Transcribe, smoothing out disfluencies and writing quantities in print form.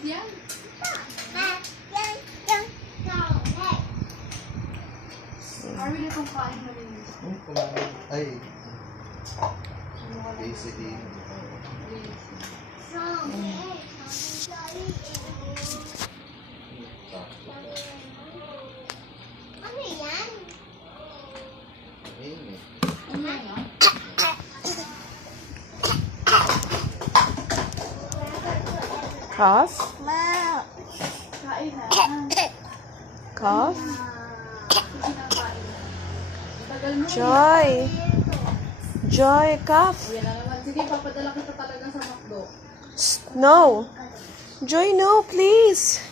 Yan. Arwin itong kain na rin. Ay. Basically. Ano yan? Ayun eh. Ano yan? Cough? Kain na. Cough? Kinakain. Tagal mo. Joy! Joy, cough! Yan na naman. Sige, papadala kita talaga sa McDo. No! Joy, no, please!